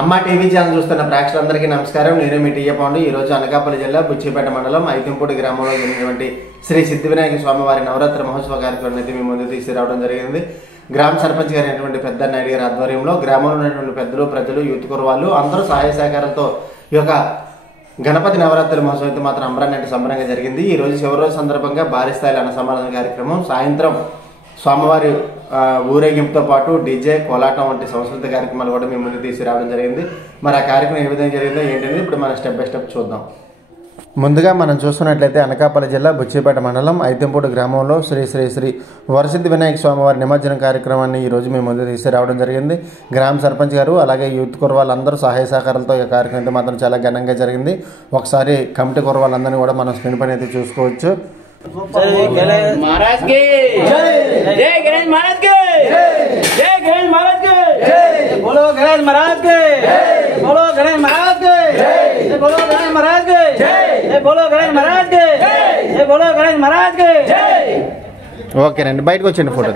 అమ్మ TV channel చూస్తున్న ప్రేక్షకులందరికీ నమస్కారం. నేను మీ టీఏ పాండు. ఈ రోజు అనకాపల్లి జిల్లా బుచ్చిపేట మండలం ఐతింపూడి గ్రామంలో జరిగినటువంటి శ్రీ సిద్ధివినాయక స్వామివారి నవరాత్రి మహోత్సవ కార్యక్రమాన్ని అయితే మీ ముందు తీసుకురావడం జరిగింది. గ్రామ సర్పంచ్ గారు అయినటువంటి పెద్ద నాయుడు గారి ఆధ్వర్యంలో గ్రామంలో ఉన్నటువంటి పెద్దలు, ప్రజలు, యూత్ కుర్రవాళ్ళు అందరూ సహాయ సహకారంతో ఈ యొక్క గణపతి నవరాత్రి మహోత్సవం అయితే మాత్రం అంబరాన్నంటే సంబరంగా జరిగింది. ఈ రోజు చివరి రోజు సందర్భంగా భారీ స్థాయిలో అన్నసంబరాధన కార్యక్రమం, సాయంత్రం స్వామివారి ఊరేగింపుతో పాటు డీజే, కోలాటం వంటి సంస్కృతి కార్యక్రమాలు కూడా మేము ముందు తీసుకురావడం జరిగింది. మరి ఆ కార్యక్రమం ఏ విధంగా జరిగిందో ఏంటనేది ఇప్పుడు మనం స్టెప్ బై స్టెప్ చూద్దాం. ముందుగా మనం చూసుకున్నట్లయితే అనకాపల్లి జిల్లా బుచ్చిపేట మండలం ఐతింపూడి గ్రామంలో శ్రీ శ్రీ శ్రీ వరసిద్ధి వినాయక స్వామివారి నిమజ్జన కార్యక్రమాన్ని ఈరోజు మేము ముందు తీసుకురావడం జరిగింది. గ్రామ సర్పంచ్ గారు అలాగే యూత్ కుర్రవాళ్ళందరూ సహాయ సహకారాలతో ఈ కార్యక్రమం మాత్రం చాలా ఘనంగా జరిగింది. ఒకసారి కమిటీ కుర్రవాళ్ళందరినీ కూడా మనం స్క్రీన్ పైన అయితే చూసుకోవచ్చు. जय गणेश महाराज की जय, जय गणेश महाराज की जय, जय गणेश महाराज की जय, बोलो गणेश महाराज की जय, बोलो गणेश महाराज की जय, बोलो गणेश महाराज की जय, बोलो गणेश महाराज की जय, बोलो गणेश महाराज की जय. ఓకేనండి, బయటకు వచ్చండి ఫోటో.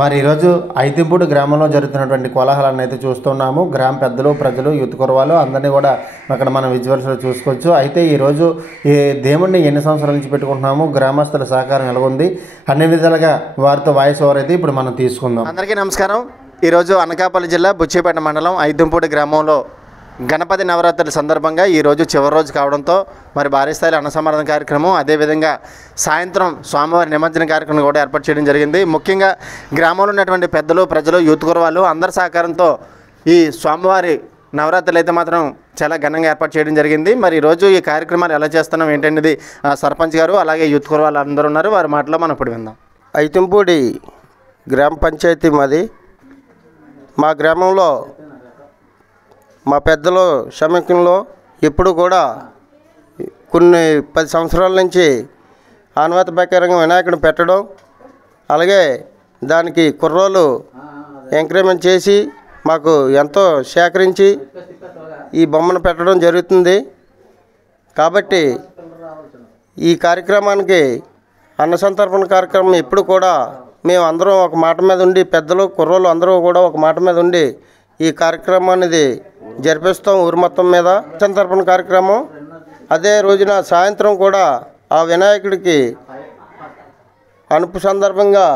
మరి ఈరోజు ఐతింపూడి గ్రామంలో జరుగుతున్నటువంటి కోలాహలాన్ని అయితే చూస్తున్నాము. గ్రామ పెద్దలు, ప్రజలు, యూత్ కుర్రవాళ్ళు అందరినీ కూడా అక్కడ మనం విజువల్స్లో చూసుకోవచ్చు. అయితే ఈరోజు ఈ దేవుడిని ఎన్ని సంవత్సరాల నుంచి పెట్టుకుంటున్నాము, గ్రామస్తుల సహకారం ఎలాగుంది, అన్ని విధాలుగా వారితో వాయిస్ ఓవర్ అయితే ఇప్పుడు మనం తీసుకుందాం. అందరికీ నమస్కారం. ఈరోజు అనకాపల్లి జిల్లా బుచ్చిపేట మండలం ఐతింపూడి గ్రామంలో గణపతి నవరాత్రుల సందర్భంగా ఈరోజు చివరి రోజు కావడంతో మరి భారీ స్థాయిలో అన్నసంబరాధన కార్యక్రమం, అదేవిధంగా సాయంత్రం స్వామివారి నిమజ్జన కార్యక్రమం కూడా ఏర్పాటు చేయడం జరిగింది. ముఖ్యంగా గ్రామంలో ఉన్నటువంటి పెద్దలు, ప్రజలు, యూత్ కుర్రవాళ్ళు అందరి సహకారంతో ఈ స్వామివారి నవరాత్రులు అయితే మాత్రం చాలా ఘనంగా ఏర్పాటు చేయడం జరిగింది. మరి ఈరోజు ఈ కార్యక్రమాలు ఎలా చేస్తున్నాం ఏంటనేది సర్పంచ్ గారు అలాగే యూత్ కుర్రవాళ్ళు అందరూ ఉన్నారు, వారి మాటలో మనం ఇప్పుడు విందాం. ఐతింపూడి గ్రామ పంచాయతీ మాది. మా గ్రామంలో మా పెద్దలు సమీక్షంలో ఎప్పుడు కూడా కొన్ని 10 సంవత్సరాల నుంచి ఆనవాయితీ ప్రకారంగా వినాయకుడిని పెట్టడం, అలాగే దానికి కుర్రోళ్ళు ఎంకరేజ్మెంట్ చేసి మాకు ఎంతో సేకరించి ఈ బొమ్మను పెట్టడం జరుగుతుంది. కాబట్టి ఈ కార్యక్రమానికి అన్నసంతర్పణ కార్యక్రమం ఎప్పుడు కూడా మేము అందరం ఒక మాట మీద ఉండి, పెద్దలు, కుర్రోళ్ళు అందరూ కూడా ఒక మాట మీద ఉండి ఈ కార్యక్రమాన్ని జరిపిస్తాం. ఊరు మొత్తం మీద సంతర్పణ కార్యక్రమం. అదే రోజున సాయంత్రం కూడా ఆ వినాయకుడికి అనుపు సందర్భంగా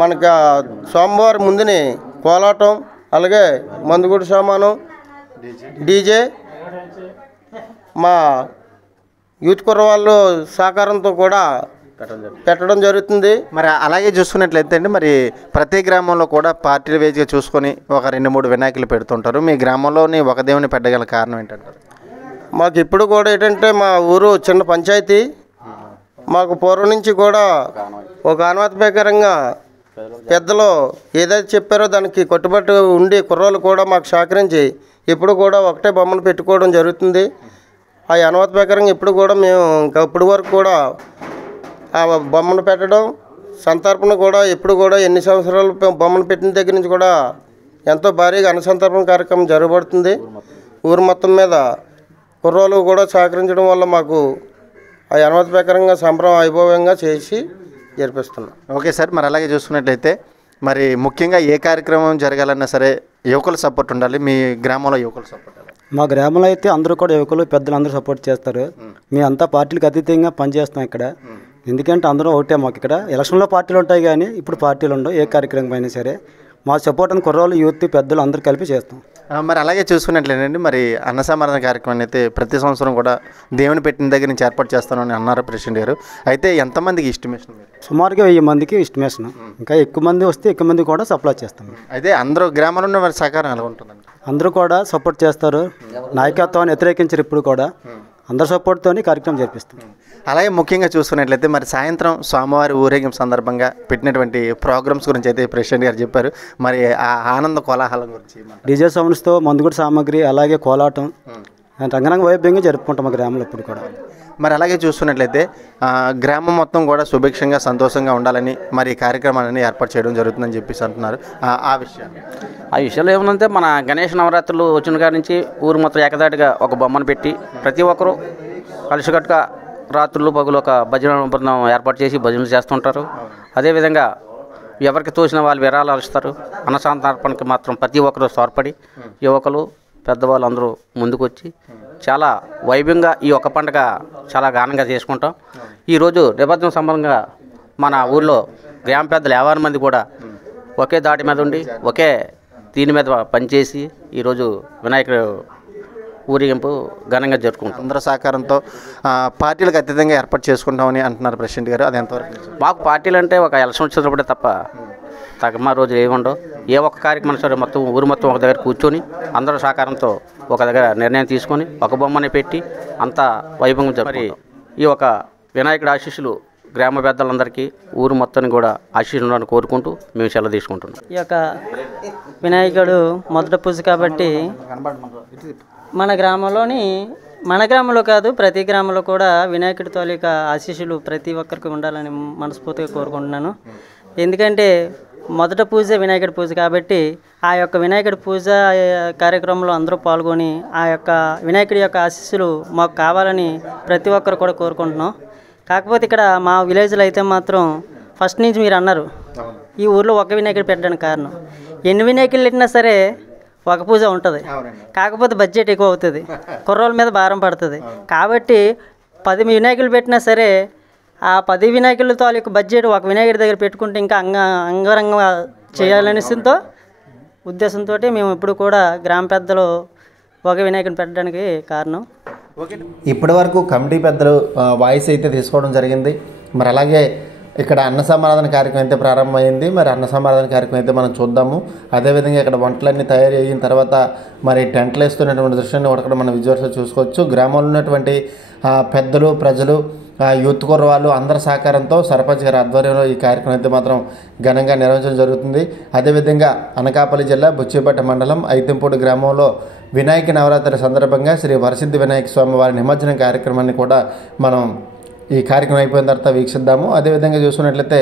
మనకి సోమవారం ముందుని కోలాటం, అలాగే మందుగుడి సామాను, డీజే, మా యూత్ కుర్రవాళ్ళు సహకారంతో కూడా పెట్టడం జరుగుతుంది. మరి అలాగే చూసుకున్నట్లయితే అండి, మరి ప్రతి గ్రామంలో కూడా పార్టీల వేదిగా చూసుకొని ఒక 2-3 వినాయకులు పెడుతుంటారు. మీ గ్రామంలోని ఒక దేవుని పెట్టగల కారణం ఏంటంటారు? మాకు ఇప్పుడు కూడా ఏంటంటే మా ఊరు చిన్న పంచాయతీ. మాకు పూర్వం నుంచి కూడా ఒక ఆనవాయితీ ప్రకారంగా పెద్దలు ఏదైతే చెప్పారో దానికి కట్టుబడి ఉండి కుర్రోళ్ళు కూడా మాకు సహకరించి ఎప్పుడు కూడా ఒకటే బొమ్మను పెట్టుకోవడం జరుగుతుంది. ఆ ఆనవాయితీ ప్రకారంగా ఇప్పుడు కూడా మేము ఇంకా ఇప్పటి వరకు కూడా ఆ బొమ్మను పెట్టడం, సంతర్పణ కూడా ఎప్పుడు కూడా ఎన్ని సంవత్సరాలు బొమ్మను పెట్టిన దగ్గర నుంచి కూడా ఎంతో భారీగా అన్నసంతర్పణ కార్యక్రమం జరగబడుతుంది. ఊరు మొత్తం మీద కుర్రోళ్ళు కూడా సహకరించడం వల్ల మాకు ఆ అనుమతి ప్రకారంగా సంబరం వైభవంగా చేసి జరిపిస్తున్నాం. ఓకే సార్, మరి అలాగే చూసుకున్నట్లయితే మరి ముఖ్యంగా ఏ కార్యక్రమం జరగాలన్నా సరే యువకుల సపోర్ట్ ఉండాలి. మీ గ్రామంలో యువకుల సపోర్ట్? మా గ్రామంలో అయితే అందరూ కూడా యువకులు, పెద్దలు అందరూ సపోర్ట్ చేస్తారు. మీ అంతా పార్టీలకు అతీతంగా పనిచేస్తాం ఇక్కడ. ఎందుకంటే అందరూ ఒకటే. మాకు ఇక్కడ ఎలక్షన్లో పార్టీలు ఉంటాయి కానీ ఇప్పుడు పార్టీలు ఉండవు. ఏ కార్యక్రమం అయినా సరే మా సపోర్ట్ అని కుర్రోళ్ళు, యూత్, పెద్దలు అందరూ కలిపి చేస్తాం. మరి అలాగే చూసుకున్నట్లేనండి, మరి అన్నసంబరాధన కార్యక్రమాన్ని అయితే ప్రతి సంవత్సరం కూడా దేవుని పెట్టిన దగ్గర నుంచి ఏర్పాటు చేస్తానని అన్నారు ప్రెసిడెంట్ గారు. అయితే ఎంతమందికి ఎస్టిమేషన్? సుమారుగా 1000 మందికి ఎస్టిమేషన్. ఇంకా ఎక్కువ మంది వస్తే ఎక్కువ మంది కూడా సప్లై చేస్తాం. అయితే అందరూ గ్రామంలో ఉన్న వారి సహకారం ఎలా ఉంటుందండి? అందరూ కూడా సపోర్ట్ చేస్తారు. నాయకత్వాన్ని వ్యతిరేకించరు. ఇప్పుడు కూడా అందరు సపోర్ట్తో కార్యక్రమం జరిపిస్తాం. అలాగే ముఖ్యంగా చూసుకున్నట్లయితే మరి సాయంత్రం స్వామివారి ఊరేగింపు సందర్భంగా పెట్టినటువంటి ప్రోగ్రామ్స్ గురించి అయితే ప్రెసిడెంట్ గారు చెప్పారు. మరి ఆ ఆనంద కోలాహలం గురించి? డీజే సౌండ్స్తో మందుగుడి సామాగ్రి, అలాగే కోలాటం రంగరంగ వైభవంగా జరుపుకుంటాం మా గ్రామంలో ఇప్పుడు కూడా. మరి అలాగే చూసుకున్నట్లయితే గ్రామం మొత్తం కూడా సుభిక్షంగా, సంతోషంగా ఉండాలని మరి కార్యక్రమాలని ఏర్పాటు చేయడం జరుగుతుందని చెప్పేసి అంటున్నారు. ఆ విషయాలు ఏమనంటే మన గణేష్ నవరాత్రులు వచ్చిన కాడి నుంచి ఊరు మొత్తం ఏకదాటిగా ఒక బొమ్మను పెట్టి ప్రతి ఒక్కరూ కలిసికట్టుగా రాత్రులు పగులు ఒక భజన బృందం ఏర్పాటు చేసి భజనలు చేస్తుంటారు. అదేవిధంగా ఎవరికి తోచిన వాళ్ళు విరాళాలు ఇస్తారు. అన్నసంతర్పణకి మాత్రం ప్రతి ఒక్కరూ తోడ్పడి యువకులు పెద్దవాళ్ళు అందరూ ముందుకొచ్చి చాలా వైభవంగా ఈ ఒక్క పండుగ చాలా ఘనంగా చేసుకుంటాం. ఈరోజు నిమజ్జనం సంబంధంగా మన ఊళ్ళో గ్రామ పెద్దలు 50 మంది కూడా ఒకే దాటి మీద ఉండి ఒకే దీని మీద పనిచేసి ఈరోజు వినాయకుడు ఊరేగింపు ఘనంగా జరుపుకుంటాం. అందరి సహకారంతో పార్టీలకు అతీతంగా ఏర్పాటు చేసుకుంటామని అంటున్నారు ప్రెసిడెంట్ గారు. అది ఎంతవరకు? మాకు పార్టీలు అంటే ఒక ఎలక్షన్ వచ్చినప్పుడే తప్ప తగ్గమా రోజు ఏముండవు. ఏ ఒక్క కార్యక్రమం సరే మొత్తం ఊరు మొత్తం ఒక దగ్గర కూర్చొని అందరూ సహకారంతో ఒక దగ్గర నిర్ణయం తీసుకొని ఒక బొమ్మని పెట్టి అంతా వైభవం జరుపుకుంటాం. ఈ ఒక వినాయకుడి ఆశీస్సులు గ్రామ పెద్దలందరికీ ఊరు మొత్తాన్ని కూడా ఆశీస్సులను కోరుకుంటూ మేము సెలవు తీసుకుంటున్నాం. ఈ యొక్క వినాయకుడు మొదటి పూజ కాబట్టి మన గ్రామంలో కాదు ప్రతి గ్రామంలో కూడా వినాయకుడి తాలూకా ఆశీస్సులు ప్రతి ఒక్కరికి ఉండాలని మనస్ఫూర్తిగా కోరుకుంటున్నాను. ఎందుకంటే మొదట పూజ వినాయకుడి పూజ కాబట్టి ఆ యొక్క వినాయకుడి పూజ కార్యక్రమంలో అందరూ పాల్గొని ఆ యొక్క వినాయకుడి యొక్క ఆశీస్సులు మాకు కావాలని ప్రతి ఒక్కరు కూడా కోరుకుంటున్నాం. కాకపోతే ఇక్కడ మా విలేజ్లో అయితే మాత్రం ఫస్ట్ నుంచి మీరు అన్నారు ఈ ఊర్లో ఒక వినాయకుడు పెట్టడానికి కారణం ఎన్ని వినాయకులు పెట్టినా సరే ఒక పూజ ఉంటుంది. కాకపోతే బడ్జెట్ ఎక్కువ అవుతుంది, కుర్రోళ్ళ మీద భారం పడుతుంది. కాబట్టి 10 వినాయకులు పెట్టినా సరే ఆ 10 వినాయకుల తాలూకు బడ్జెట్ ఒక వినాయకుడి దగ్గర పెట్టుకుంటే ఇంకా అంగరంగంగా చేయాలనే ఉద్దేశంతో మేము ఇప్పుడు కూడా గ్రామ పెద్దలు ఒక వినాయకుడిని పెట్టడానికి కారణం. ఇప్పటి వరకు కమిటీ పెద్దలు వాయిస్ అయితే తీసుకోవడం జరిగింది. మరి అలాగే ఇక్కడ అన్న సమారాధన కార్యక్రమం అయితే ప్రారంభమైంది. మరి అన్న సమారాధన కార్యక్రమం అయితే మనం చూద్దాము. అదేవిధంగా ఇక్కడ వంటలన్నీ తయారు అయిన తర్వాత మరి టెంట్లు వేస్తున్నటువంటి దృశ్యాన్ని కూడా మనం విజువల్స్లో చూసుకోవచ్చు. గ్రామంలో ఉన్నటువంటి పెద్దలు, ప్రజలు, యూత్ కుర్రవాళ్ళు అందరి సహకారంతో సర్పంచ్ గారి ఆధ్వర్యంలో ఈ కార్యక్రమం అయితే మాత్రం ఘనంగా నిర్వహించడం జరుగుతుంది. అదేవిధంగా అనకాపల్లి జిల్లా బుచ్చిపేట మండలం ఐతింపూడి గ్రామంలో వినాయక నవరాత్రి సందర్భంగా శ్రీ వరసిద్ధి వినాయక స్వామి వారి నిమజ్జనం కార్యక్రమాన్ని కూడా మనం ఈ కార్యక్రమం అయిపోయిన తర్వాత వీక్షిద్దాము. అదేవిధంగా చూసుకున్నట్లయితే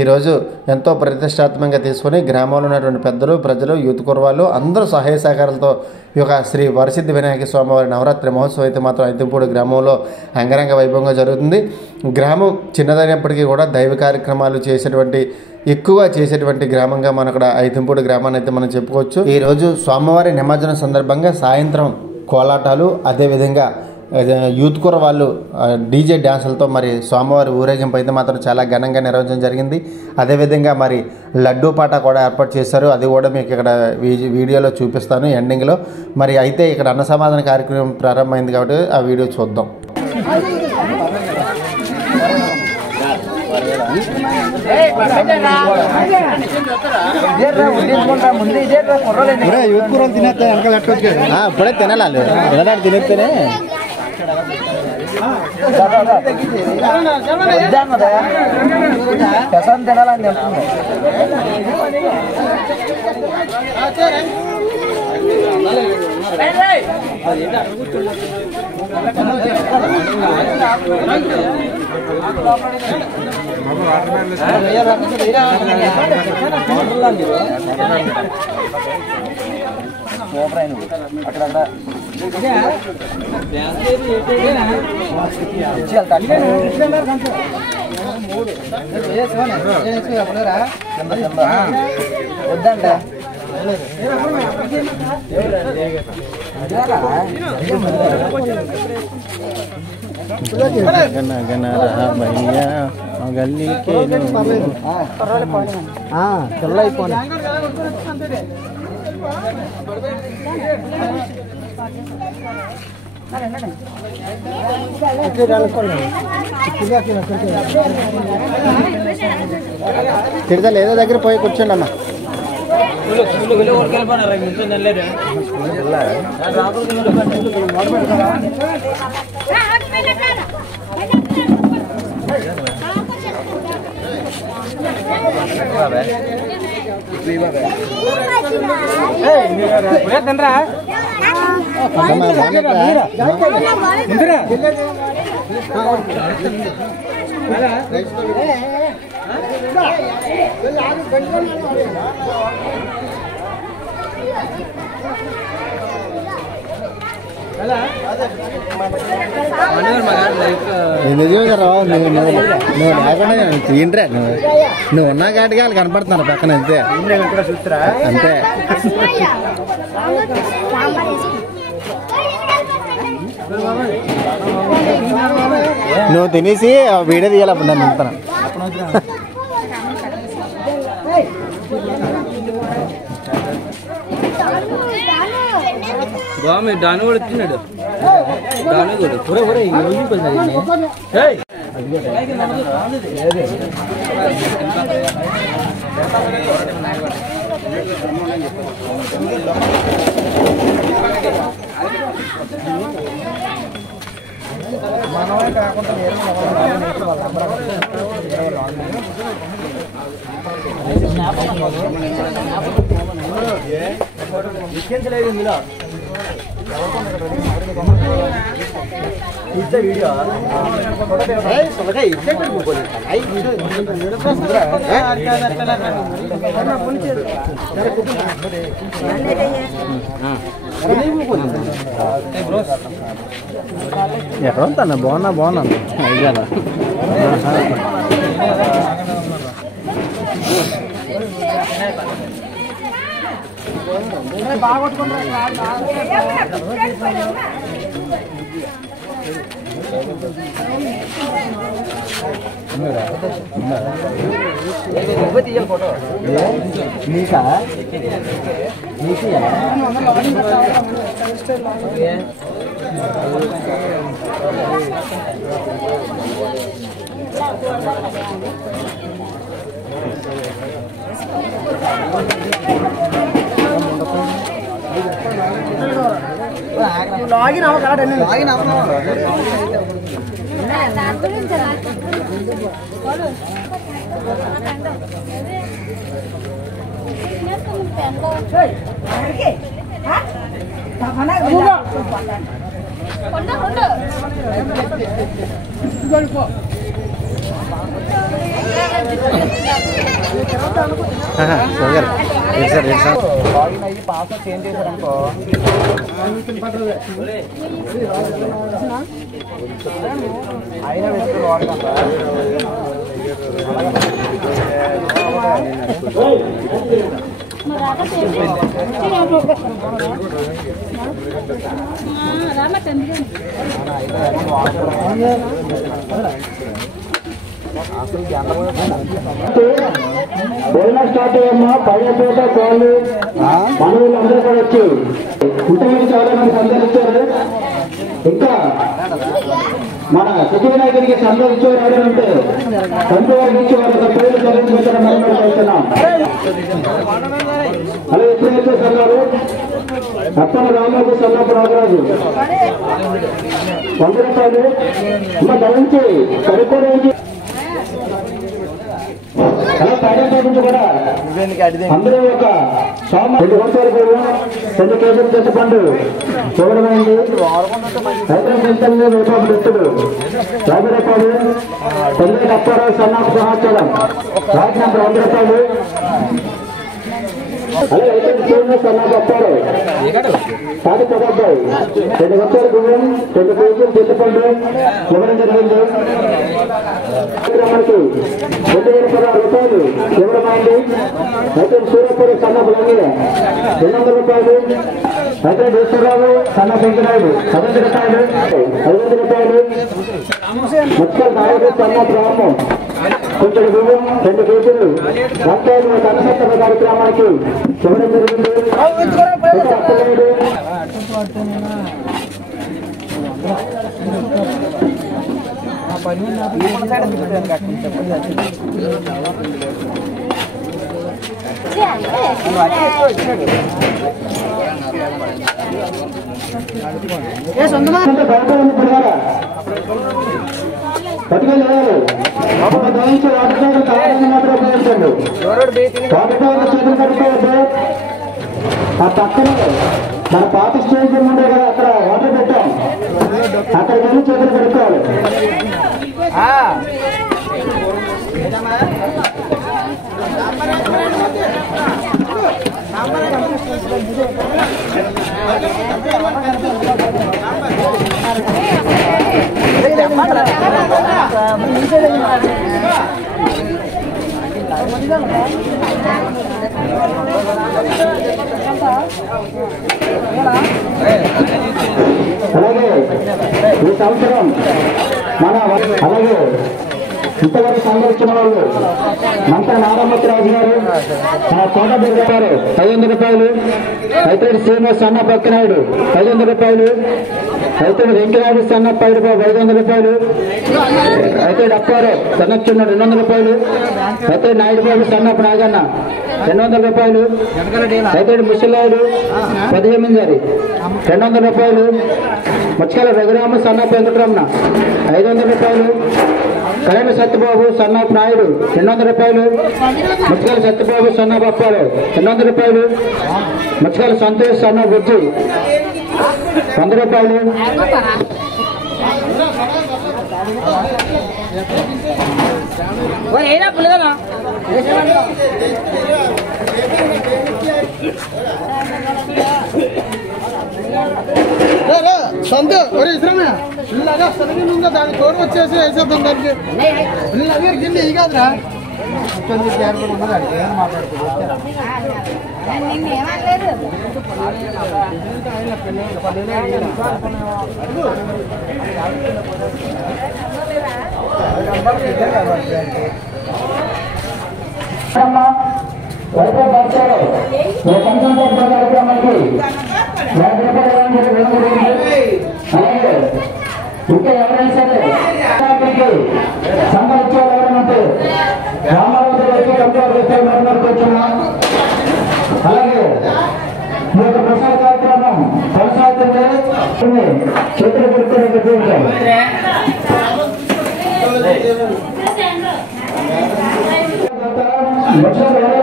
ఈరోజు ఎంతో ప్రతిష్టాత్మకంగా తీసుకొని గ్రామంలో ఉన్నటువంటి పెద్దలు, ప్రజలు, యూత్ కుర్రవాళ్ళు అందరూ సహాయ సహకారాలతో ఈ యొక్క శ్రీ వరసిద్ధి వినాయక స్వామి వారి నవరాత్రి మహోత్సవం అయితే మాత్రం ఐతింపూడి గ్రామంలో అంగరంగ వైభవంగా జరుగుతుంది. గ్రామం చిన్నదైనప్పటికీ కూడా దైవ కార్యక్రమాలు ఎక్కువగా చేసేటువంటి గ్రామంగా మన అక్కడ ఐతింపూడి గ్రామాన్ని అయితే మనం చెప్పుకోవచ్చు. ఈరోజు స్వామివారి నిమజ్జనం సందర్భంగా సాయంత్రం కోలాటాలు, అదేవిధంగా యూత్ కూర వాళ్ళు డీజే డ్యాన్సులతో మరి స్వామివారి ఊరేగింపు అయితే మాత్రం చాలా ఘనంగా నిర్వహించడం జరిగింది. అదేవిధంగా మరి లడ్డూ పాట కూడా ఏర్పాటు చేశారు. అది కూడా మీకు ఇక్కడ వీడియోలో చూపిస్తాను ఎండింగ్లో. మరి అయితే ఇక్కడ అన్న సమాధాన కార్యక్రమం ప్రారంభమైంది కాబట్టి ఆ వీడియో చూద్దాం. ఇప్పుడే తినాలి, తినడానికి తినేస్తేనే తినాలని చెప్తుంది. వద్దంట తెల్లైపోయి తిడతా ఏదో దగ్గర పోయి కూర్చోండి అన్న. నిజమే రావు నువ్వు లేకుండా తీయండిరా నువ్వు ఉన్నా కాటికి వాళ్ళు కనపడుతున్నారు పక్కన అంతే అంతే నువ్వు తినేసి వీడియో తీయాలి అప్పుడు నన్ను ఉంటాను బాగా దాని కూడా వచ్చినాడు దాని కూడా మనమే కాకుండా వీడియో ఎక్కడ ఉంటాను బాగున్నాను ఐడియాలో నీకా లాగిన్ అవ్వకండి లాగిన్ అవ్వను లాగిన్ అయ్యి పాస్వర్డ్ చేంజ్ చేశారనుకో అయినా వ్యక్తులు వాడకండి భోజనం స్టార్ట్ అయ్యమ్మా పైనపేట కోళ్ళు మనవులు అందరూ కూడా వచ్చి ఇంటర్వ్యూ చాలా మంది సందర్శించారు. ఇంకా మన సిద్ధివినాయకుడికి సందర్శించారు ఎవరైనా ఉంటే తండ్రి వారికి ఇచ్చి వాళ్ళ పేర్లు చదివించడం మనం చేస్తున్నాం. అలాగే ఎప్పుడైతే సన్నారు అప్పన రామరాజు సన్నపు రామరాజు 100 రూపాయలు ఇంకా ధరించి కడుక్కోవడానికి నుంచి కూడా అందరూ ఒక 2 సంవత్సరాల పూర్వం 2 కేజీలు చింతపండు చూడమైంది. హైదరాబాద్ రూపాయలు పెట్టుడు 50 రూపాయలు. తొమ్మిది అప్పారావు సన్నాపు సమాచారం రాజ్ నెంబర్ 100 రూపాయలు. అలాగే అయితే సన్నాపు అప్పారావు కాదు పదార్థాలు 2 సంవత్సరాల పూర్వం 2 కేజీలు చింతపండు ఇవ్వడం జరిగింది. మనకి 2016 రూపాయలు ఇవ్వడమైంది. అయితే సూర్యపూరి సన్నపు లంగిన 200 రూపాయలు. అయితే ఈశ్వరరావు సన్న పెంకినాయుడు 15 రూపాయలు. 500 రూపాయలు. ముక్కల్ నాయుడు సన్న గ్రామం కొంచెం బియ్యం 2 కేజీలు వంకాయలు కనసత్వ కార్యక్రమానికి ఇవ్వడం జరిగింది. అప్పలేడు పట్టుకెళ్ళి దయించి వాటర్ కావాలని మాత్రం ఉపయోగించండి. వాటర్ చేతులు కట్టుకోవద్దు. ఆ పక్కనే మన పాత స్టేజ్ ఉండే కదా అక్కడ వాటర్ పెట్టాం. అక్కడికి వెళ్ళి చేతులు కడుక్కోవాలి. అలాగే ఈ సంవత్సరం మన అలాగే ఇంతవరకు సందర్శించిన వాళ్ళు మంత్రి నారాయణరాజు గారు, మన కోట దుర్గ గారు 500 రూపాయలు, అయితే శ్రీనివాస్ సన్న పక్కనాయుడు 500 రూపాయలు, అయితే వెంకనాయుడు సన్న పైడిబాబు 500 రూపాయలు, అయితే అప్పారు సన్నచ్చున్న 200 రూపాయలు, అయితే నాయుడు బాబు సన్నపు నాగన్న 200 రూపాయలు, అయితే ముసలాయుడు 15 గారి 200 రూపాయలు, ముచ్చల రఘురామ సన్నపు వెంకటరమణ 500 రూపాయలు, కళ్యాణ సత్యబాబు సన్నపు నాయుడు 200 రూపాయలు, ముచ్చల సత్యబాబు సన్నపు అప్పారు 200 రూపాయలు, ముచ్చల సంతోష్ సన్న బుజ్జి 100 రూపాయలు, సంత ఇసురమే ఇలాగా సరిగ్గా దాని తోడు వచ్చేసి వేసేద్దాం దానికి ఇలాగే గిన్నె ఈ కాదురా కార్యక్రమానికి ఇంకా ఎవరైనా సరే సంబంధించారు ఎవరైనా రామారావు వచ్చి కంప్యూటర్ మాట్లాడుకుంటున్నాం. అలాగే ఈ యొక్క ప్రసార కార్యక్రమం కొనసాగుతుంది. చేతులు పెట్టుకుని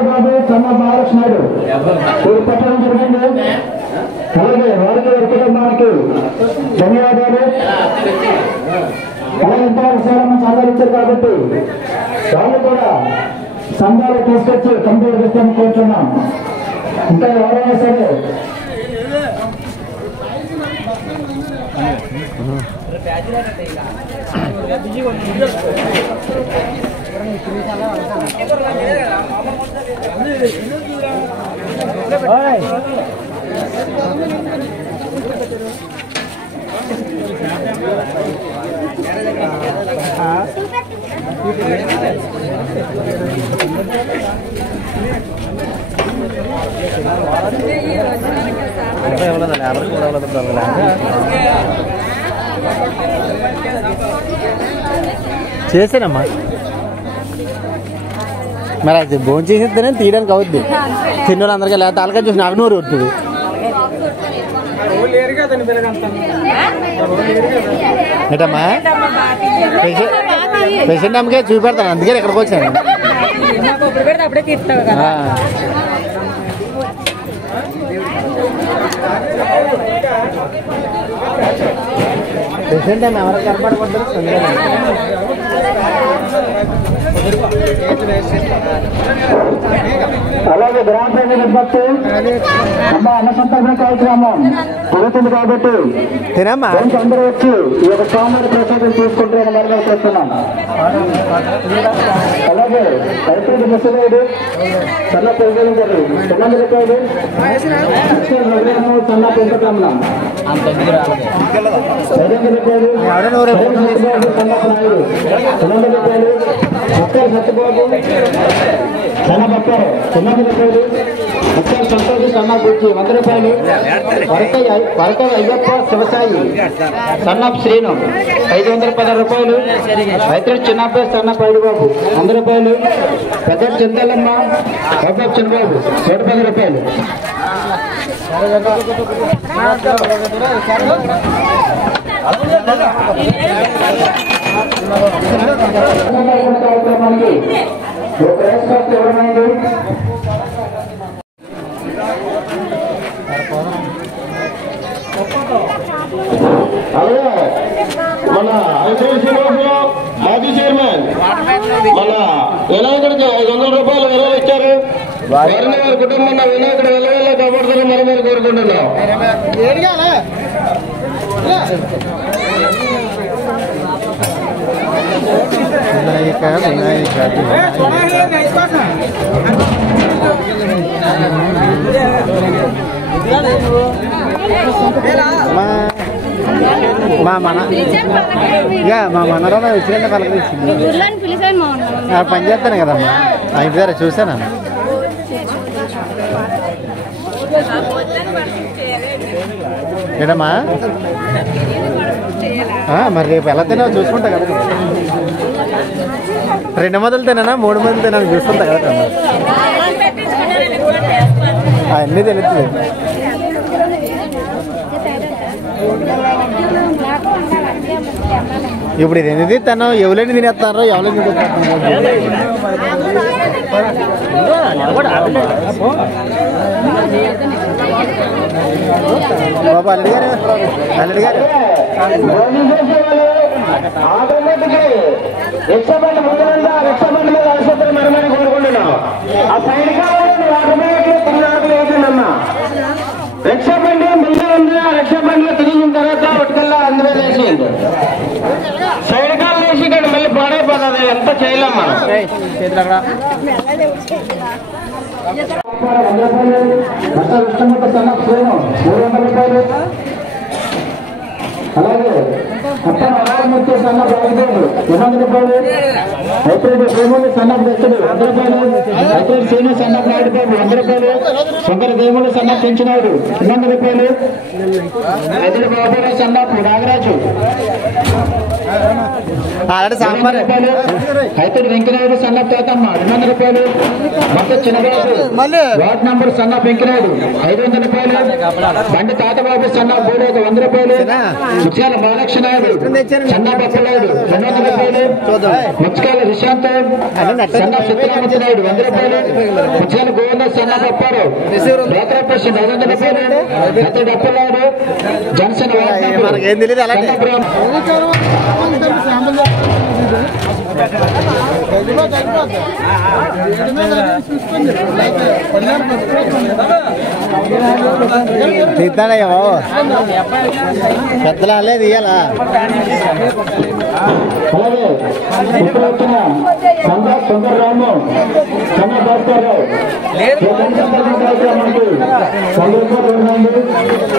బాబు సన్న మహాలక్ష్మణుడు పట్టడం జరిగింది. అలాగే వారికి కుటుంబానికి ధన్యవాదాలు. అలాగే ఇంతవరకు చాలా మంది సంఘాలు ఇచ్చారు కాబట్టి వాళ్ళు కూడా సంఘాలు తీసుకొచ్చి కంప్యూటర్ సిస్టమ్ కోరుతున్నాం. ఇంకా ఎవరైనా సరే చేసానమ్మా మరి అది భోజనం చేసేస్తేనే తీయడానికి అవుద్ది. తిన్న వాళ్ళందరికీ లేకపోతే తలకాయ చూసి నాకు నూరు కొడుతుంది. ఏంటమ్మా పేషెంట్ అమ్మకే చూపెడతాను, అందుకే ఇక్కడికి వచ్చాను. పేషెంట్ అమ్మ ఎవరికి కనపడకూడదు. అలాగే గ్రామ ప్రజల విజ్ఞప్తి, అమ్మ అన్న సంతర్పణ కార్యక్రమం జరుగుతుంది కాబట్టి తినమ్మా అందరూ వచ్చి ఈ యొక్క స్వామి ప్రసాదం తీసుకుంటారని మనం చేస్తున్నాం. అలాగే రైతులకు ముసలేడు సన్న పెరుగుదల 200 రూపాయలు, సన్న పెంచుతాం 500 రూపాయలు, సన్నపు నాయుడు 200 రూపాయలు, ముక్కలు సత్యబాబు సన్న పప్పారు 9 రూపాయలు, ముక్కలు సంతోషి సన్న బుజ్జి 100 రూపాయలు, వరకై అయ్యప్ప శివసాయి సన్నపు శ్రీను 516 రూపాయలు, రైతులు చిన్నబ్బాయి సన్న పైడిబాబు 100 రూపాయలు, పెద్ద చింతలమ్మ బాబు చిన్నబాబు 110 రూపాయలు. కార్యక్రమానికి ఎవరైంది అలాగే మన ఐసీసీలో మాజీ చైర్మన్ మన వినాయకుడికి 500 రూపాయలు విలువ ఇచ్చారు. వారిని వారి కుటుంబం వినాయకుడు వెళ్ళవల్ల కాపాడుతారని మనం మీరు కోరుకుంటున్నాం. మా మనలో వచ్చినట్టు పలకరించింది. పని చేస్తాను కదమ్మా, అయిపోయారా చూసానమ్మా. ఏడమ్మా మరి రేపు ఎలా తినా చూసుకుంటా కదా. 2 మొదలు తినా 3 మొదలు తినా చూసుకుంటా కదా. అన్నీ తెలుస్తుంది. ఇప్పుడు ఇది ఎన్ని తను ఎవరైనా తినేస్తారో ఎవరైనా బాబు అల్లుడి గారు రిక్షబండి ముందుగా రిక్షబండి మీద ఆసుపత్రి మరమని కోరుకుంటున్నాం. ఆ సైడ్ కావాలమ్మా రిక్షబండి ముందు ఉంది. ఆ రిక్షబండిలో తిరిగిన తర్వాత ఒట్టుకల్లా అందులో వేసేయండి. సైడ్ కాలు వేసి ఇక్కడ మళ్ళీ పాడైపోతుంది. ఎంత చేయలేం మనం. అలాగే అక్కడ వచ్చే సన్న బాగుంటుంది 200 రూపాయలు. హైబ్రిడ్ దేవుళ్ళు సన్నపు తెచ్చుడు 100 రూపాయలు. హైబ్రిడ్ సీను సన్నపు నాయుడుబాబు 100 రూపాయలు. శంకర దేవుళ్ళు సన్నపు పెంచినాడు 200 రూపాయలు. హైబ్రిడ్ బాబు సన్నపు నాగరాజు సాంబార్ హైబ్రిడ్ వెంకనాయుడు సన్నపు తేతమ్మ 200 రూపాయలు. మొత్తం చిన్నబాబు వార్డ్ నంబర్ సన్నపు వెంకనాయుడు 500 రూపాయలు. బండి తాతబాబు సన్నపు బోడేక 100 రూపాయలు. ముత్యాల మహాలక్ష్మి నాయుడు సన్న బప్పనాయుడు 200 రూపాయలు. ముత్యాల విశాంత్ సన్న సత్యనారాయణ నాయుడు 100 రూపాయలు. ముత్యాల గోవింద సన్న బప్పారావు డోక్రాపేషన్ 500 రూపాయలు. పెద్ద డప్పలాడు జనసేన తీద్దాడయ్యా బాబు, పెద్దలే తీయాలా. అలాగే ఇప్పుడు వచ్చిన సుందరరాము సన్న భాస్కర్రావు కార్యక్రమానికి 100 రూపాయలు ఉన్నాయి.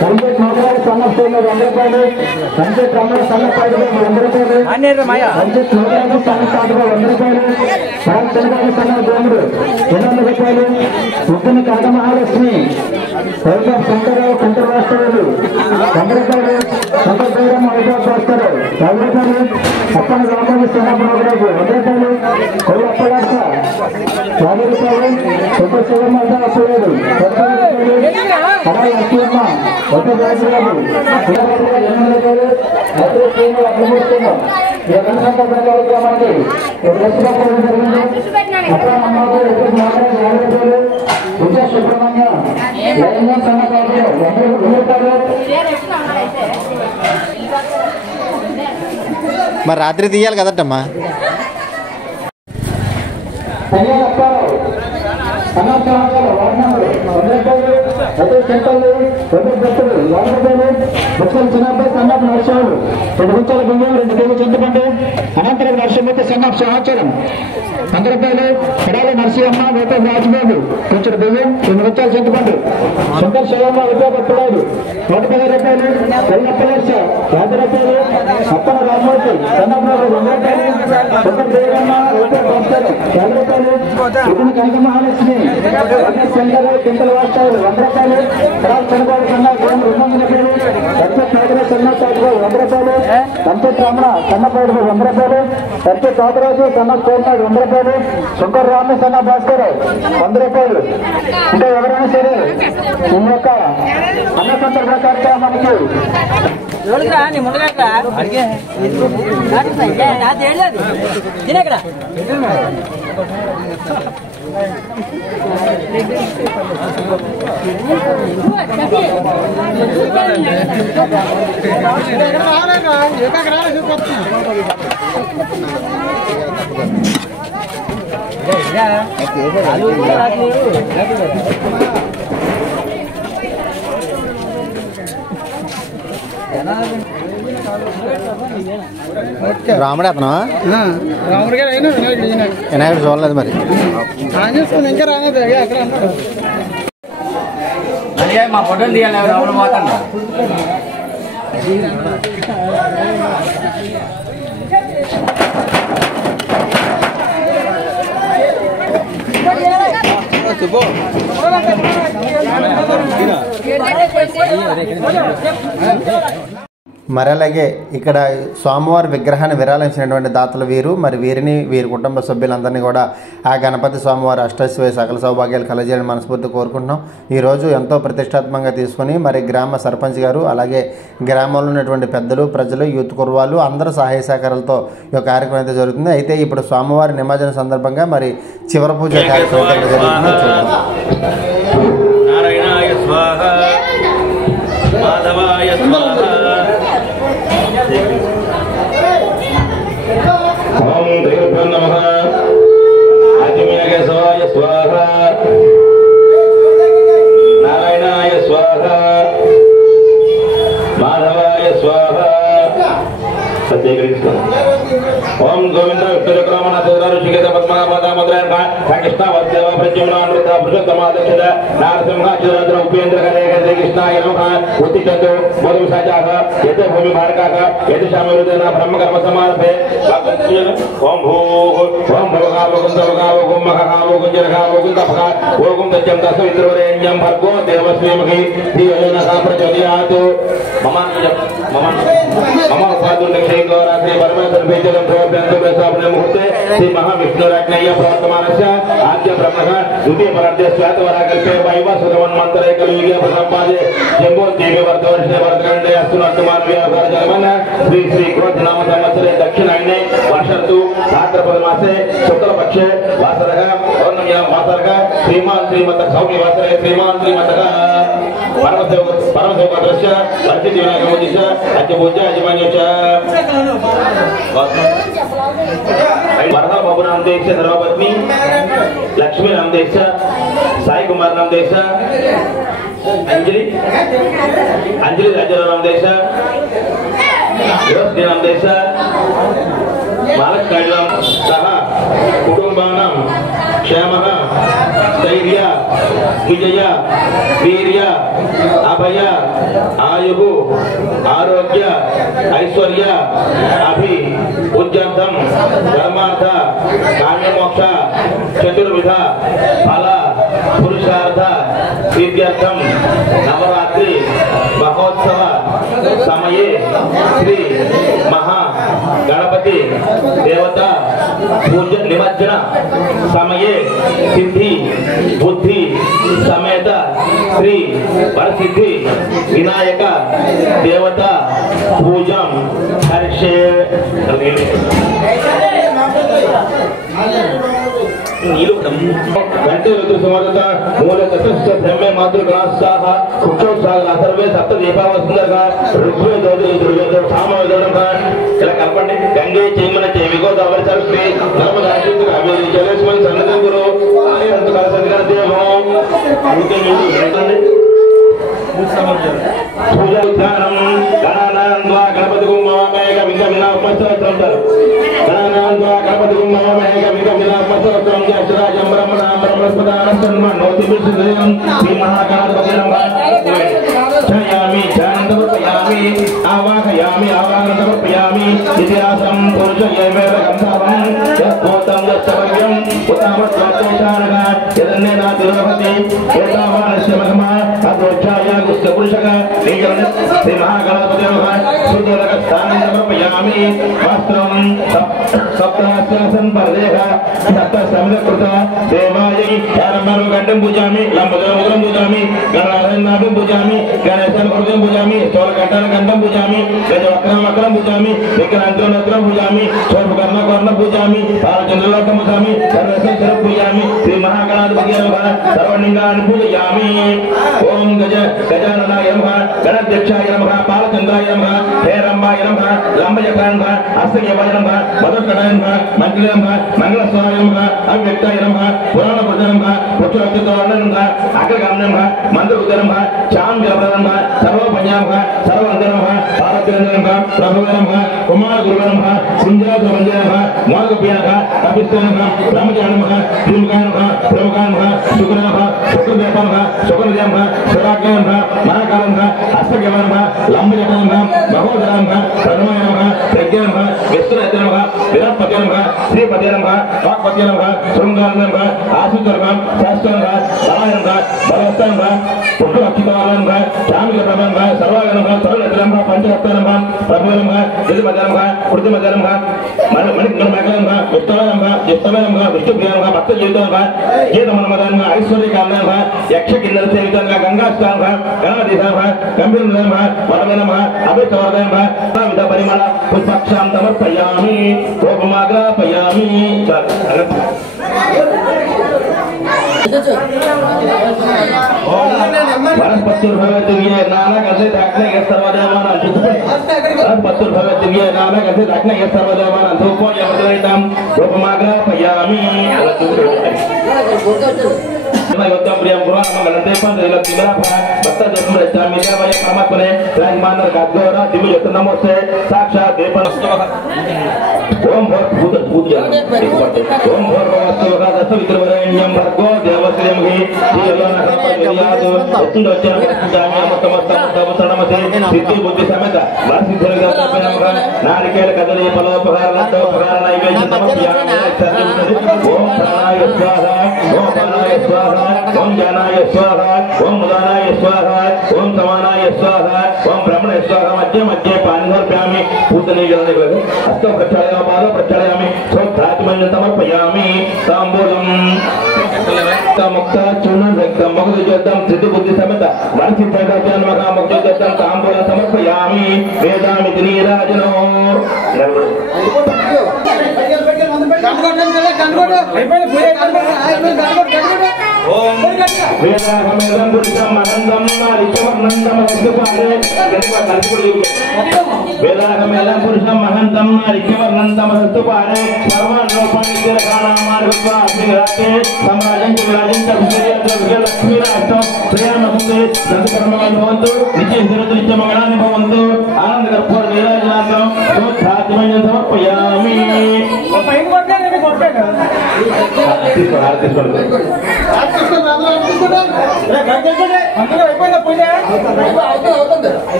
సంజయ్ మోహన్ సన్న పేరు 100 రూపాయలు. సంజయ్ రమణ సన్న పాడు 100 రూపాయలు. సంజయ్ మోహన్ సన్న పాడు 100 రూపాయలు. పరం చంద్రబాబు సన్న దేవుడు 200 రూపాయలు. ముఖ్యని కాక మహాలక్ష్మి వైభవ్ శంకరరావు కంటర్ రాష్ట్రాలు 100 రూపాయలు. శంకర్ బైరమ్మ వైభవ్ భాస్కర్రావు 100 రూపాయలు. అప్పన రామాజీ సన్నబాబు 100 రూపాయలు. కొల్లు అప్పలాస 50 రూపాయలు. సూపర్ శివమ్మ అప్పలేదు 10 రూపాయలు. కడాయి లక్ష్మమ్మ 100 రూపాయలు. 200 రూపాయలు. అయితే శ్రీను అప్లమూస్తున్నాం. ఈ రంగంత కార్యక్రమానికి 1 లక్ష రూపాయలు జరిగింది. అప్ప అమ్మకు 50 రూపాయలు. విజయ సుబ్రహ్మణ్య లైంగం సన్నపాటు 100 రూపాయలు. మరి రాత్రి తీయాలి కదట్టమ్మా. చిన్నబ్బాయి సన్నపు నరసింహుడు 2 గుంటల బియ్యం 2 కేజీల చింతపండు. అనంతరం నరసింహమూర్తి సన్నపు సంవత్సరం 100 రూపాయలు. కడాలి నరసింహమ్మ వేప రాజబాబు కొంచెం బియ్యం 2 గుంటల చింతపండు. శంకర్ శివమ్మ ఉపయోగపడాడు 110 రూపాయలు. కొల్లప్పలర్ష 50 రూపాయలు. అప్పన రామూర్తి సన్నపు 100 రూపాయలు. శంకర్ దేవమ్మ ఉపయోగపడతారు 50 రూపాయలు. ఇతని కనక మహాలక్ష్మి శంకర్ కింటల వాస్తాలు 100 రూపాయలు. కడాలి చంద్రబాబు సన్న 200 రూపాయలు. సన్న సన్నపాడు 100 రూపాయలు. సంపత్ రమణ సన్నపాడు 100 రూపాయలు. సంపత్ తాతరాజు సన్న కోటాడు 100 రూపాయలు. శంకర్ రామ సన్న భాస్కర్ 100 రూపాయలు. ఇంకా ఎవరైనా సరే ఈ యొక్క అన్న సందర్భ కార్యక్రమానికి రాముడే అతను రాముడు గారు అయినా వినాయకుడు వినాయకుడు చూడలేదు మరి. ఇంకా రాలేదు అక్కడ అన్నారు. మా ఫోటోలు తీయాలి రాముడు పోతాను. మరి అలాగే ఇక్కడ స్వామివారి విగ్రహాన్ని విరాళించినటువంటి దాతలు వీరు. మరి వీరిని వీరి కుటుంబ సభ్యులందరినీ కూడా ఆ గణపతి స్వామివారి అష్టైశ్వర్య సకల సౌభాగ్యాలు కలజేయని మనస్ఫూర్తి కోరుకుంటున్నాం. ఈరోజు ఎంతో ప్రతిష్టాత్మకంగా తీసుకుని మరి గ్రామ సర్పంచ్ గారు అలాగే గ్రామంలో ఉన్నటువంటి పెద్దలు ప్రజలు యూత్ కుర్వాళ్ళు అందరూ సహాయ సహకారాలతో ఈ కార్యక్రమం అయితే జరుగుతుంది. అయితే ఇప్పుడు స్వామివారి నిమజ్జన సందర్భంగా మరి చివరి పూజ కార్యక్రమం అయితే జరుగుతుంది. చూద్దాం. నారాయణాయ స్వాహ మాధవాయ స్వాహ ఓం దేవో నమః ఆదిమేఘసాయ స్వాహ నారాయణాయ స్వాహ మాధవాయ స్వాహ సత్యకృష్ణ ఓం గోవింద విష్ణురమణ ఋషికేత పద్మనాభామద్రాయణ కృష్ణ వద్దేవ ప్రత్యుమ్నానృత పురుషోత్తమాదక్షిత నారసింహాచురాద్ర ఉపేంద్ర కరే కృష్ణాయ నమః ఉత్తిష్టంతు బోధవిశాచాః యత భూమి భారకాః యత శామరుదేన బ్రహ్మకర్మ సమారభే ఓం భూః ఓం భవగావగుందవగావగుం మహగావగుంజరగావగుం తపగా ఓగుం తచ్చం తస్విత్రవరేణ్యం భర్గో దేవస్మేమహి ధియోనః ప్రచోదయాత్ మమ సాధుర్నిక్షేంగోరాశ్రీ పరమేశ్వర భేజలం భోభ్యంతు ముహూర్తే శ్రీ మహావిష్ణురాజ్ఞయ్య ప్రవర్తమానస్య ఆద్య బ్రహ్మణ ద్వితీయ పరార్ధ్య శ్వేతవరాకల్పే వైవ సుగమన్మంతరే కలియుగే ప్రసంపాదే జంబో దేవి వర్ధవర్షే వర్ధకండే అస్తునర్తుమాన్వ్యాజలమన శ్రీ శ్రీ క్రోధనామ సంవత్సరే దక్షిణాయనే వర్షర్తు భాద్రపద మాసే శుక్లపక్షే వాసరః పౌర్ణమ్యాం వాసరః శ్రీమాన్ శ్రీమత సౌమ్య వాసరే శ్రీమాన్ శ్రీమతః పరమదేవద్రశ్య వర్షితి వినాయకముద్దిశ్య అత్యపూజ్య యజమాన్యశ్చ वरदा बाबू नाम देश धर्मपत्नी लक्ष्मी नाम देश साई कुमार नाम देश अंजलि राजा नाम देश नाम देश महालक्ष्मी नाम सह कुटुंबानां क्षेमः धैर्य विजय वीर्य अभय आयुः आरोग्य ऐश्वर्य अभि उज्जर्थम धर्मार्थ काम्यमोक्ष चतुर्विध फल पुरुषार्थ सिद्ध्यर्थम नवरात्रि महोत्सव समये श्री महा गणपति देवता पूजन निमज्जन समये सिद्धि बुद्धि समेत श्री वरसिद्धि विनायक देवता पूजा हर्षे घंटे ऋतु समर्थ मूल चतुष्ट ब्रह्मे मातृग्रासाः कुक्षोत्साह सर्वे सप्त दीपाव सुंदरगा ऋग्वेद यजुर्वेद सामवेदों ఇలా కలపండి. గంగే చైమన చేవి గోదావరి సరస్వతి నర్మదా కావేరి జలేశ్వరి సన్నది గురు ఆనంద కలసంగర దేవం పూజా విధానం గణానాంద్వా గణపతి గుమ్మేక విగమినా ఉపస్థితారు గణానాంద్వా గణపతి గుమ్మేక విగమినా ఉపస్థితారు అక్షరాజం బ్రహ్మణాం బ్రహ్మస్పదాన సన్మానోతి విష్ణుదేవం శ్రీ మహాగణపతి నమః ఛయామి ఛానందమపయామి ఆవాహయామి ఆవాహనమపయామి ఇతిహాసం పురుషయేవేవ గంధర్వం యత్పోతం యత్తవయం ఉత్తమత్వదేశానగ యదన్నేనా తిరోహతి ఏతావానస్య మహిమా అదోచ్ఛాయ గుస్త పురుషక నీజన శ్రీ మహాగణపతి నమః సుదరక స్థానమపయామి వస్త్రం సప్తాస్యాసన్ పరదేహ సప్త సమృత దేవాయై యారమరు గండం పూజామి లంబదరం పూజామి గణనాథం పూజామి గణేశం హృదయం పూజామి స్థోరకంఠన కంఠం పూజామి గజవక్రం వక్రం పూజామి విగ్రహంత్రం నత్రం పూజామి శోభకర్ణ కర్ణ పూజామి పాలచంద్రలోకం పూజామి సర్వేశ్వర పూజామి శ్రీ మహాగణాధిపతి నమః సర్వలింగాన్ని పూజయామి ఓం గజాననాయ నమః గణాధ్యక్షాయ नमः बालचंद्राय नमः हेरंबाय नमः लंबजटाय नमः हस्तकेवाय नमः मधुकराय नमः मंगलाय नमः मंगलस्वाय नमः अव्यक्ताय नमः पुराणप्रदाय नमः पुत्रअच्युताय नमः अग्रगामिने नमः मंत्रउदय नमः चांद्रप्रदाय नमः सर्वपञ्चाय नमः सर्ववन्दे नमः पार्वतीय नमः प्रभुवे नमः कुमारगुरुवे नमः कुञ्जराजवन्दे नमः मोहकप्रिय नमः कपिस्ते नमः ब्रह्मज्ञान नमः भीमकाय नमः प्रमुखाय नमः शुक्र नमः शुक्रदेव नमः शुक्रदेव नमः सुराग्ने नमः महाकाल नमः हस्तकेवाय नमः लंबजटाय नमः महोदराय नमः प्रणवाय नमः प्रज्ञाय नमः विष्णुपते नमः विराटपते नमः श्रीपते नमः वाक्पते नमः शृंगार नमः आशुतोष नमः शास्त्र नमः बलाय नमः बलवत्ताय नमः पुत्रअच्युताय नमः चामिलप्रभा नमः सर्वाय नमः सर्वनेत्र नमः पंचरत्न नमः प्रभुवे नमः जलमध्य नमः कृतिमध्य नमः मणिमण्डल नमः विष्णुवे नमः ज्येष्ठवे नमः विष्णुप्रिय नमः भक्तजीवित नमः गीतमनमदाय नमः ऐश्वर्यकामनाय नमः यक्षकिन्नर सेविताय नमः गंगास्नाय नमः गणाधीशाय नमः गंभीर नमः वरवे नमः अभिष्टवर्धय नमः विविध परिमल पुष्पाक्षां समर्पयामि धूपमाग्रापयामि वनस्पतिर्भवतिर्ये नानागते दाक्ष्णे सर्वदेवानां वनस्पतिर्भवतिर्ये नानागते दाक्ष्णे सर्वदेवानां धूपो यमदयितां धूपमाग्रापयामि योद्धं प्रियं पुराणं गणते पंद्रिलक्ष्मीरा भक्त जन्म रचामि देवय परमात्मने राजमानर गाद्गोरा दिव्य यत्न नमोस्ते साक्षात् देवनस्तवः ओम भूत भूत जन ओम भूर्भुवस्सुवः दशवित्रवरेण्यं भर्गो देवस्य धीमहि धियो न प्रचोदयात् उत्तुंडोच्चारं प्रसिद्धामि अमृतमस्तमस्तमस्तनमते सिद्धि बुद्धि समेत वासिद्धर्गतपे नमः नारिकेल कदली फलोपहार लड्डोपहार नैवेद्य समर्पयामि ओम प्राणाय स्वाहा ओम प्राणाय स्वाहा ओम ज्ञानाय स्वाहा ओम उदानाय स्वाहा ओम समानाय स्वाहा ओम ब्रह्मणे स्वाहा मध्ये मध्ये पानिधर्प्यामि पूतने जलने हस्त प्रक्षालयामि पाद प्रक्षालयामि श्रोत्रात्मन्यं समर्पयामि ताम्बूलं मुक्ता चूर्ण रक्तं मगुजोद्धं सिद्धि बुद्धि समेत वासिद्धर्गत्यान् महा मुक्तोद्धं ताम्बूलं समर्पयामि वेदामि नीराजनो ओम वेदाहमेदं पुरुषं महन्दं नारिचवर्णं नमस्ते वेदाहमेदं पुरुषं महन्दं नारिचवर्णं नमस्ते पारे सर्वान् लोपानित्यरकाणां मार्गत्वा अस्मिराते समाजं विराजं च विजयलक्ष्मीराष्टं श्रेयामसुते सत्कर्माणि भवन्तु नित्यहितनित्यमङ्गलानि भवन्तु आनन्दकर्पूर नीराजनाथं श्रोत्रात्मन्यं समर्पयामि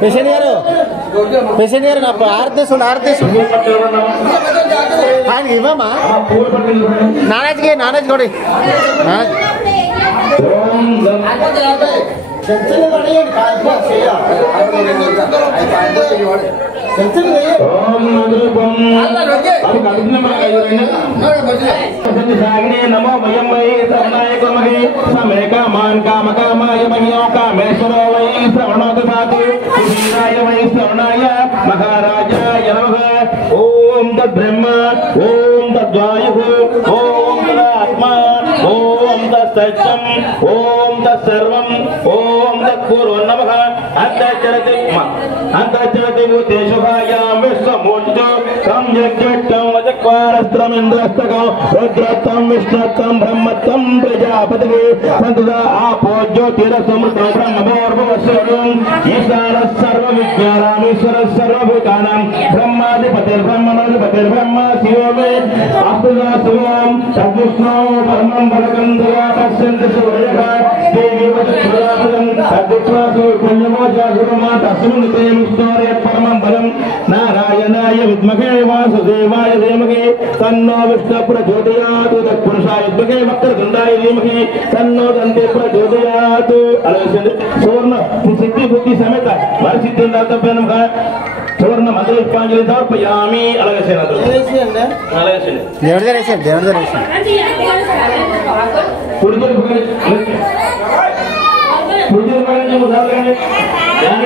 पेशेंट गाరు నా ఆర్దేశం ఇవ్వమ్మా నానాజ్ కొడి नमो वयं वै श्रवणाय कुर्महे समे कामान् कामकामाय मह्यो कामेश्वरो वै श्रवणोदधातु वीराय वै श्रवणाय महाराजाय नमः ओम तद्ब्रह्म ओम तद्वायुः ओम तदात्मा ओम तत्सत्यं ओम तत्सर्वं ओम तत्पूर्वं नमः अंतर्चरति भूतेषु भायां विश्वमूर्तितो संयज्ञट्टं वचक्वारस्त्रमिन्द्रस्तकं रुद्रत्तं विष्णुत्तं ब्रह्मत्तं प्रजापतिः सन्तदा आपो ज्योतिरसमृतं ब्रह्मभूर्भुवस्वरूपं ईशानः सर्वविज्ञानामीश्वरः सर्वभूतानां ब्रह्माधिपतिर्ब्रह्म शिवो मे आस्तुदा शिवं तद्विष्णो परमं भगवं दया पश्यन्ति सूर्यः देवी वचक्वारं तद्विश्वासो पुण्यमोजागुरुमा तस्मिन् ते विष्णोरे परमं बलं नारायणाय विद्महे वासुदेवाय धीमहि तन्नो विष्णुः प्रचोदयात् तत्पुरुषाय विद्महे वक्रतुण्डाय धीमहि तन्नो दन्ते प्रचोदयात् अलगसेन सुवर्ण सिद्धि बुद्धि समेत वरसिद्धिदातव्य नमः सुवर्ण मधुपुष्पांजलि समर्पयामि अलगसेन దేవుడి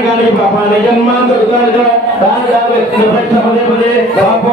ज्ञानी पापाने जन्मांतर दान दान पदे पदे पापो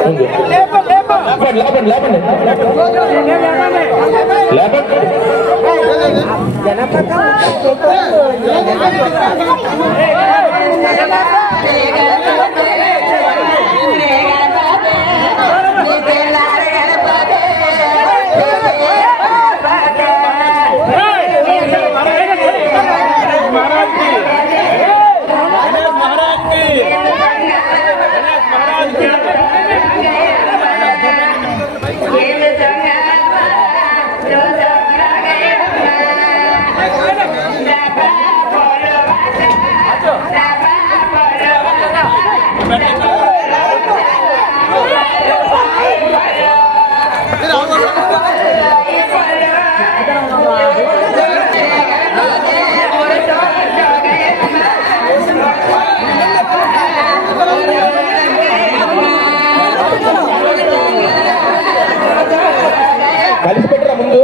కలిసిపెట్టరా ముందు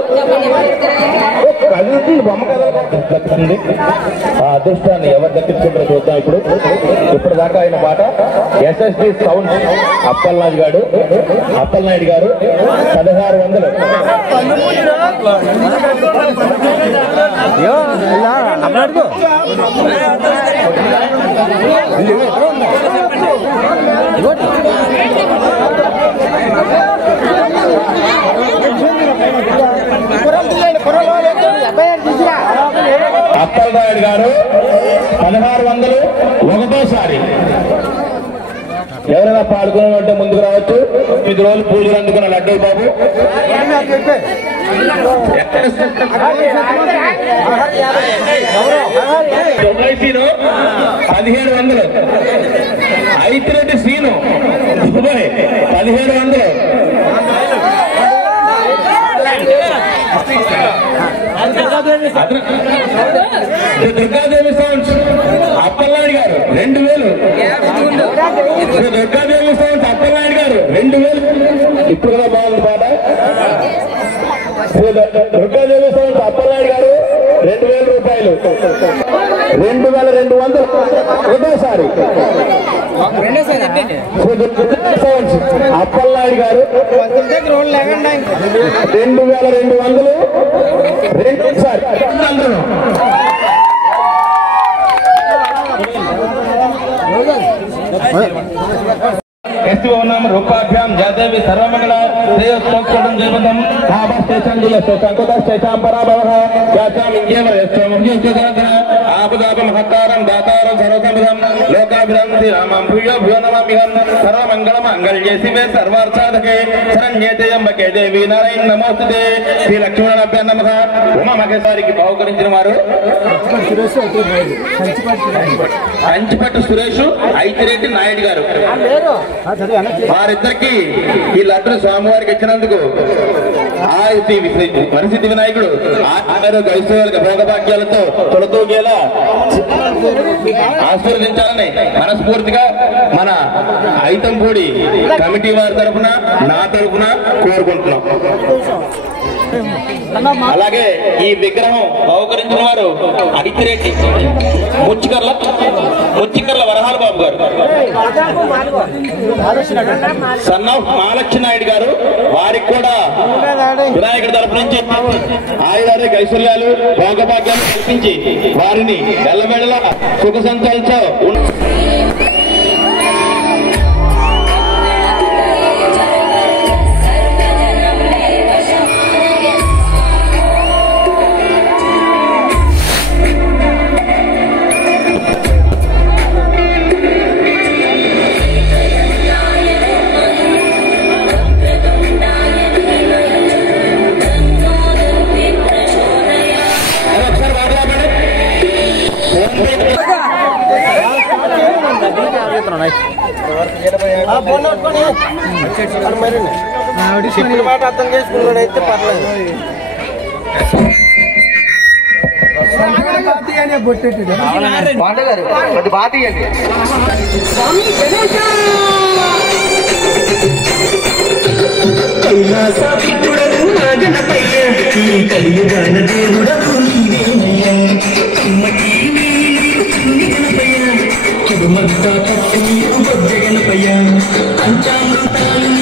కలిసి బొమ్మ కథలు దక్కుతుంది. ఆ అదృష్టాన్ని ఎవరు దక్కించుకుంటారో చూద్దాం. ఇప్పుడు దాకా ఆయన పాట ఎస్ఎస్డి సౌండ్ అప్పలనాయుడు గారు 1600. అప్పలనాయుడు గారు 1600 ఒకటోసారి. ఎవరైనా పాల్గొనంటే ముందుకు రావచ్చు. 9 రోజులు పూజలు అందుకున్న లడ్డూ బాబు ఎల్ఐసీలో 1700. ఐతిరెడ్డి సీను దుబాయ్ 1700. దుర్గాదేవి సౌండ్స్ అప్పలనాయుడు గారు 2000. దుర్గాదేవి సౌండ్స్ అప్పలనాయుడు గారు 2000. ఇప్పుడు కూడా బాగుంది పాట. దుర్గాదేవి సౌండ్స్ అప్పలనాయుడు గారు 2000 రూపాయలు. 2200 ఒకటోసారి. సౌండ్స్ అప్పలనాయుడు గారు 2200 రెండోసారి. रूपाभ्याम जादेवी सर्वमंगल श्रेयोत्तम जयवंतम आभा स्टेशन जिले शोकांकुत स्टेशन पराभवः याचाम इंजेवर यस्तोमज्ञोत्तरः आपदाप महत्तारं दातारं सर्वसंविधं लोकाभिराम श्री रामं भूयो भूयो नमामिहं सर्वमंगल मंगल्ये शिवे सर्वार्थसाधके शरण्ये त्र्यंबके देवी नारायण नमोस्तुते श्री लक्ष्मणाभ्यां नमः उमा महेश्वరికి బహుకరించిన వారు కంచిపట్టు సురేష్ ఐతిరెడ్డి నాయుడు గారు. వారిద్దరికి ఈ లడ్డు స్వామివారికి ఇచ్చినందుకు పరిసిద్ధి వినాయకుడు గైస్తవులకు భోగభాగ్యాలతో తొలతూగేలా ఆశీర్వదించాలని మనస్ఫూర్తిగా మన ఐతంపూడి కమిటీ వారి తరఫున నా తరఫున కోరుకుంటున్నాం. అలాగే ఈ విగ్రహం బహుకరించిన వారు ఐతిరెడ్డి ముచ్చికర్ల వరహాల బాబు గారు, సన్ ఆఫ్ మహాలక్ష్మి నాయుడు గారు. వారికి కూడా వినాయకుడి తరఫు నుంచి ఆయుధాలు ఐశ్వర్యాలు భోగభాగ్యాలు కల్పించి వారిని ఎల్లవేళలా సుఖ సంతోషంతో చెప్పిన మాట అర్థం చేసుకున్నాడైతే పర్లేదు. పంచామృతాలు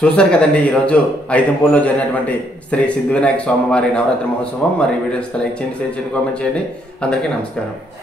చూసారు కదండి ఈరోజు ఐతంపూర్లో జరిగినటువంటి శ్రీ సిద్ధివినాయక స్వామివారి నవరాత్రి మహోత్సవం. మరి వీడియోస్ లైక్ చేయండి, షేర్ చేయండి, కామెంట్ చేయండి. అందరికీ నమస్కారం.